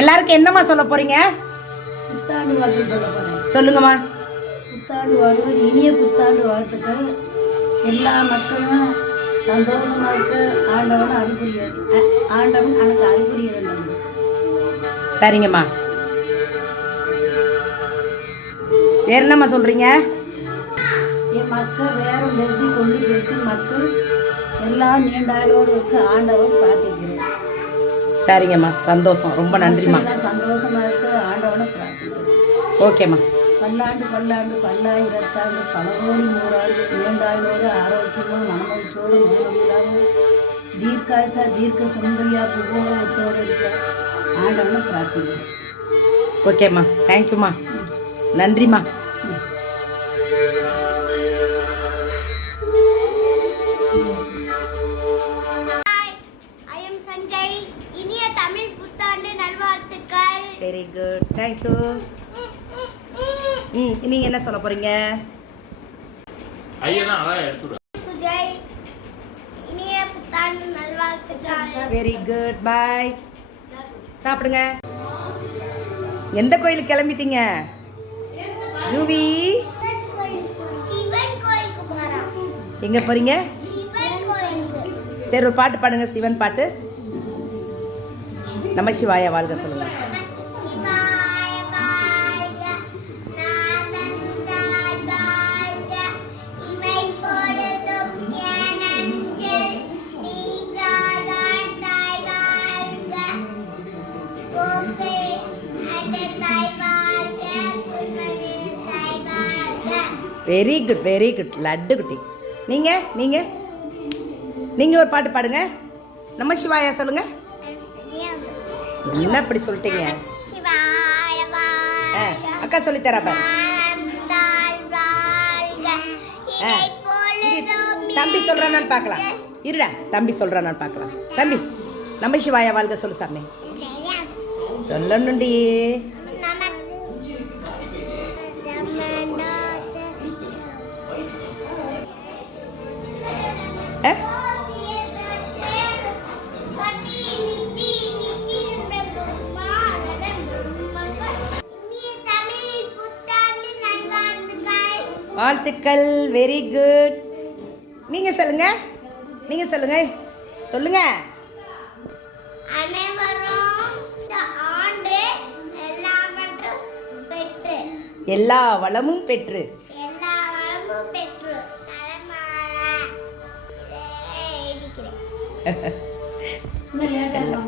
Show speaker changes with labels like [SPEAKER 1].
[SPEAKER 1] எல்லாருக்கும் என்னம்மா சொல்ல போறீங்க?
[SPEAKER 2] புத்தாண்டு வாழ்த்து சொல்ல போகிறேன்
[SPEAKER 1] சொல்லுங்கம்மா.
[SPEAKER 2] புத்தாண்டு வாழ்வு இனிய புத்தாண்டு வாழ்த்துக்கள். எல்லா மக்களும் சந்தோஷமா இருக்க. ஆண்டவன் அறிகுறியது ஆண்டவன் எனக்கு அறிகுறியது
[SPEAKER 1] சரிங்கம்மா. வேற என்னம்மா சொல்றீங்க?
[SPEAKER 2] என் மக்கள் வேற நெருங்கி கொண்டு போயிட்டு மக்கள் எல்லாம் நீண்டாயோடு இருக்க. ஆண்டவன் பிரார்த்திக்கிறேன்.
[SPEAKER 1] சரிங்கம்மா. சந்தோஷம். ரொம்ப நன்றிம்மா.
[SPEAKER 2] எல்லாம் சந்தோஷமா இருக்க. ஆண்டவனை பிரார்த்திக்கிறேன்
[SPEAKER 1] ஓகேம்மா.
[SPEAKER 2] பல்லாண்டு பல்லாண்டு பல்லாயிரத்தாண்டு பல கோடி நூறாண்டு நீண்டாயோடு ஆரோக்கியமும் மனமகிழ்ச்சியோடு நோயில்லாத தீர்க்காசா தீர்க்க சுந்தரியா புகழ விட்டோடு இருக்க ஆண்டவனை பிரார்த்திக்கிறேன்
[SPEAKER 1] ஓகேம்மா. தேங்க்யூம்மா நன்றிம்மா. வெரி குட் தேங்க்யூ ம் நீங்கள் என்ன சொல்ல போறீங்க?
[SPEAKER 3] ஐயெல்லாம் அழகா எடுத்துடு.
[SPEAKER 4] சுஜய் இனிய புத்தாண்டு நல்வாழ்த்துக்கள்.
[SPEAKER 1] வெரி குட் பாய் சாப்பிடுங்க. எந்த கோயிலுக்கு கிளம்பிட்டீங்க? ஜூவி.
[SPEAKER 4] சிவன் கோயிலுக்கு போறோம்.
[SPEAKER 1] எங்கே போறீங்க? சரி ஒரு பாட்டு பாடுங்க சிவன் பாட்டு. நம்ம சிவாயா வாழ்க சொல்லுங்க. வெரி குட் வெரி குட் லட்டு குட்டி. நீங்கள் நீங்கள் நீங்கள் ஒரு பாட்டு பாடுங்க. நம்ம சிவாயா சொல்லுங்க. என்ன இப்படி சொல்லிட்டீங்க? அக்கா சொல்லித்தரா பாரு. தம்பி சொல்றானான்னு பார்க்கலாம். இருடா தம்பி சொல்றானான்னு பார்க்கலாம். தம்பி நம்ம சிவாயா வாழ்க சொல்லு சாமி. சொல்லணுண்டி வாழ்த்துக்கள் வெரி குட் நீங்க சொல்லுங்க. நீங்க சொல்லுங்க. சொல்லுங்க.
[SPEAKER 4] அனைவரும் இந்த ஆண்டு எல்லாவற்றும் பெற்று.
[SPEAKER 1] எல்லா வளமும் பெற்று.
[SPEAKER 4] 那ม่
[SPEAKER 1] รู้